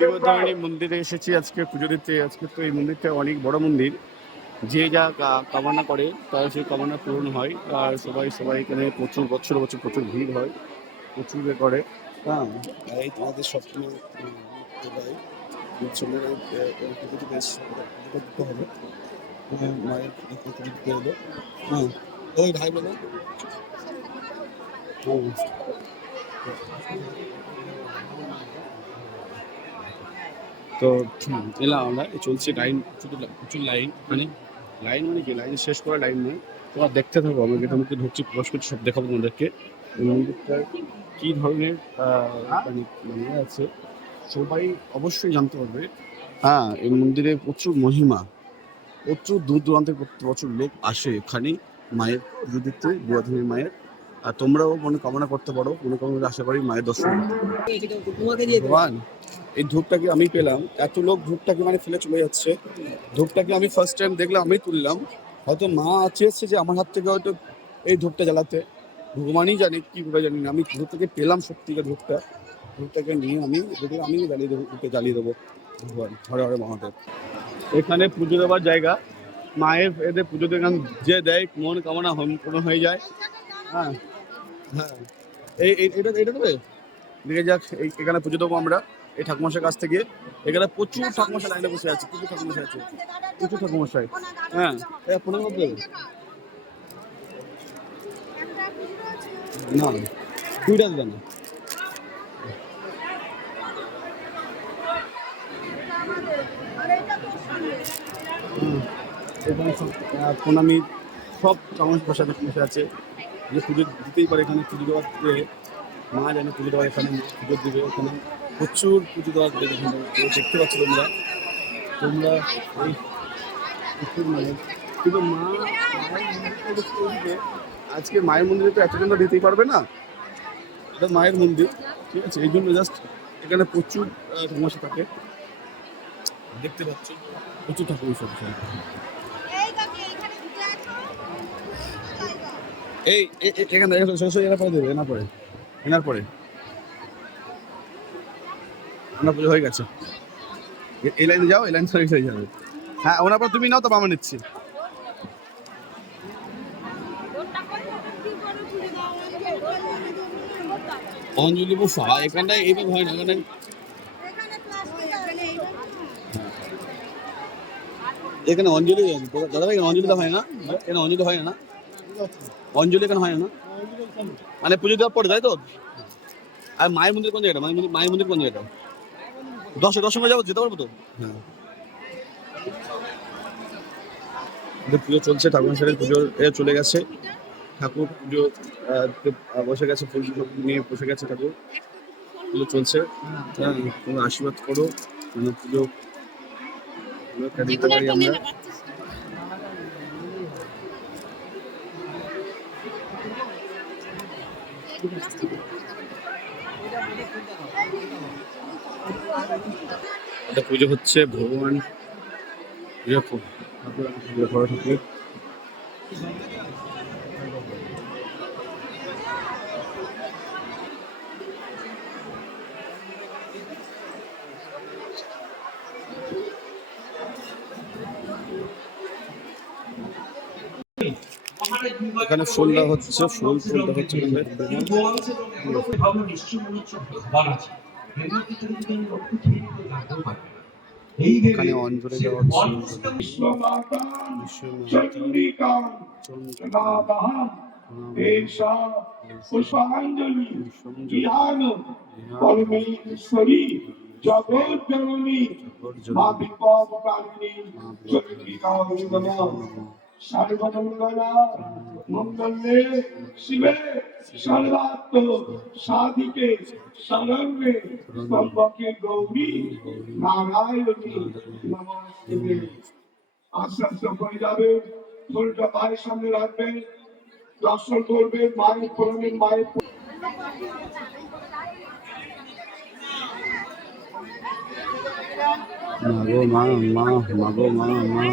দেবতারিণী মন্দিরে এসেছি আজকে পুজো দিতে। আজকে তো এই মন্দিরটা অনেক বড় মন্দির, যে যা কামনা করে তার সেই কামনা পূরণ হয়। আর সবাই এখানে প্রচুর বছর প্রচুর ভিড় হয়, প্রচুর করে। হ্যাঁ, এই তোমাদের স্বপ্ন ছেলেরা বেশ করতে হবে। মায়ের দিতে হলো। হ্যাঁ, ওই ভাই বলো। তো এলাম আমরা, চলছে লাইন, প্রচুর লাইন। মানে কি লাইন শেষ করা লাইন নয়, তোমরা দেখতে থাকো। আমি গেটের মধ্যে ঢুকছি, প্রবেশ করছি, সব দেখাবো তোমাদেরকে। এই মন্দিরটায় কী ধরনের মানে আছে সবাই অবশ্যই জানতে পারবে। হ্যাঁ, এই মন্দিরে প্রচুর মহিমা, প্রচুর দূর দূরান্তের প্রচুর লোক আসে এখানে মায়ের পুজো দিতে, দুয়াধারী মায়ের। আর তোমরাও মনে কামনা করতে পারো, মনে কামনা আশা করি মায়ের দর্শন। ভগবান, এই ধূপটাকে আমি পেলাম, এত লোক ধূপটাকে মানে ফেলে চলে যাচ্ছে। ধূপটাকে আমি ফার্স্ট টাইম দেখলাম, আমি তুললাম। হয়তো মা চেয়েছে যে আমার হাত থেকে হয়তো এই ধূপটা জ্বালাতে, ভগবানই জানে কি করে, জানি না। আমি ধূপটাকে পেলাম, সত্যিকার ধূপটাকে নিয়ে আমি দেখলাম, আমি জ্বালিয়ে দেবো ভগবান। হরে হরে মহাদেব। এখানে পুজো দেওয়ার জায়গা, মায়ের এদের পুজো দেখান যে দেয়, মন কামনা পূর্ণ হয়ে যায়। হ্যাঁ হ্যাঁ, এটা দেবে। দেখে যাক, এখানে পুজো দেবো আমরা এই ঠাকুমশার কাছ থেকে। এখানে প্রচুর ঠাকুমশাই লাইনে বসে আছে, প্রচুর ঠাকুমশাই। হ্যাঁ, আপনার মধ্যে না, দুইটা দেবে না। এখানে সব প্রণামী, সব ঠাকুমশাই বসে আছে, যে পুজো দিতেই পারে। এখানে পুজো দেওয়ার মা জানে পুজো দেওয়া, এখানে পুজো দিবে। এখানে প্রচুর পুজো দেওয়া দেখতে পাচ্ছ তোমরা এই প্রচুর মায়ের। কিন্তু আজকে মায়ের মন্দিরে তো এতজন দিতেই পারবে না, এটা মায়ের মন্দির, ঠিক আছে। এই জন্য জাস্ট এখানে প্রচুর সমস্যা থাকে, দেখতে পাচ্ছ প্রচুর ঠাকুর সব। এই এখানে পরে দেবে, এনার পরে পুজো হয়ে গেছে। এই লাইনে যাও, এই লাইন সরে যাবে। হ্যাঁ, ওনার পর তুমি নাও, তো মামা নিচ্ছি। অঞ্জলি বসা এখানটায় এইভাবে হয় না, এখানে অঞ্জলি দাদা ভাই, অঞ্জলি হয় না, এখানে অঞ্জলি হয় না, অঞ্জলি এখানে হয় না, মানে পুজো দেওয়ার পরে, তাই তো। আর মায়ের মন্দির কোন জায়গাটা, মায়ের মন্দির কোন জায়গাটা? দশের সময় যাবো, যেতে পারবো তো? হ্যাঁ, পুজো চলছে, ঠাকুর মশাইয়ের পুজো চলে গেছে। ঠাকুর পুজো বসে গেছে, ফুল নিয়ে বসে গেছে ঠাকুর, পুজো চলছে। হ্যাঁ, তোমরা আশীর্বাদ করো, পুজো দিতে পারি আমরা। এটা পুজো হচ্ছে, ভগবান ঠাকুর। এখানে ফুলটা হচ্ছে, ফুলটা হচ্ছে এখানে অঞ্জলি দেওয়া পুষ্পাঞ্জলি জগৎ জননী মা বিপদকারিণী সর্বমঙ্গলা মঙ্গলে শিবে সর্বাত্ম সাধিকে শরণ্যে ত্র্যম্বকে গৌরী নারায়ণী নমস্তুতে। আস্তে আস্তে হয়ে যাবে, ফুলটা মায়ের সামনে রাখবেন, দর্শন করবেন, মায়ের প্রণামী, মায়ের মাগো মা, মাগো মা, মা।